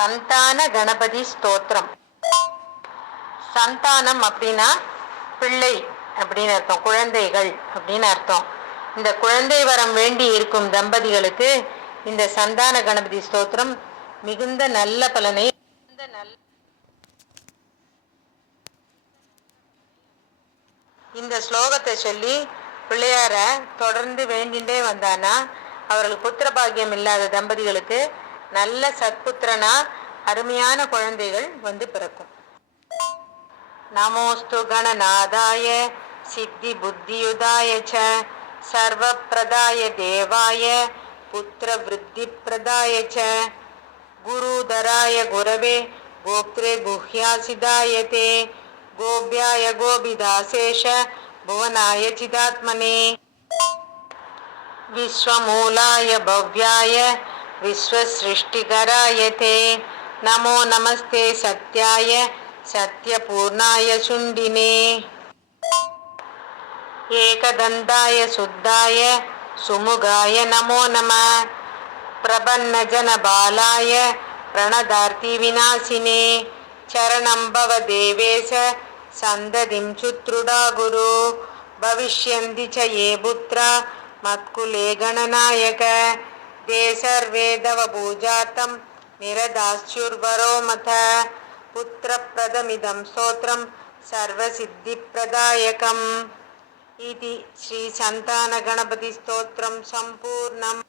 சந்தான கணபதி ஸ்தோத்திரம். சந்தானம் அப்படின்னா பிள்ளை அப்படின்னு அர்த்தம், குழந்தைகள் அப்படின்னு அர்த்தம். இந்த குழந்தை வரம் வேண்டி இருக்கும் தம்பதிகளுக்கு இந்த சந்தான கணபதி ஸ்தோத்திரம் மிகுந்த நல்ல பலனை. இந்த ஸ்லோகத்தை சொல்லி பிள்ளையார தொடர்ந்து வேண்டிண்டே வந்தானா அவர்களுக்கு புத்திர பாக்கியம் இல்லாத தம்பதிகளுக்கு நல்ல சத்புத்திரனா அருமையான குழந்தைகள் வந்து பிறக்கும். நமோஸ்து கணநாதாய சித்தி புத்தியுதாய ச சர்வ பிரதாய தேவாய புத்திர விருத்தி பிரதாய ச குருதராய குரவே கோப்திரே குஹ்யாசிதாயதே கோபியாய கோபிதாசேஷ புவனாய சிதாத்மனே விஸ்வமூலாய பவ்யாய விஸ்வசிருஷ்டிகராய தே நமோ நமஸ்தே சத்யாய சத்யபூர்ணாய சுண்டினே ஏகதந்தாய சுத்தாய சுமுகாய நமோ நம பிரபன்னஜன பாலாய பிரணதார்த்தி விநாசினே சரணம் பவ தேவேச சந்ததிம் சுத்ருடா குரு பவிஷ்யந்தி ச ஏ புத்ரா மத்குலே கணநாயக தேசர்வேதவ பூஜார்த்தம் நிரதாஸ்யுர்வரோ மத புத்திரப்ரதமிதம் ஸ்தோத்திரம் சர்வசித்திப்பிரதாயகம். இதி ஸ்ரீ சந்தான கணபதி ஸ்தோத்திரம் சம்பூர்ணம்.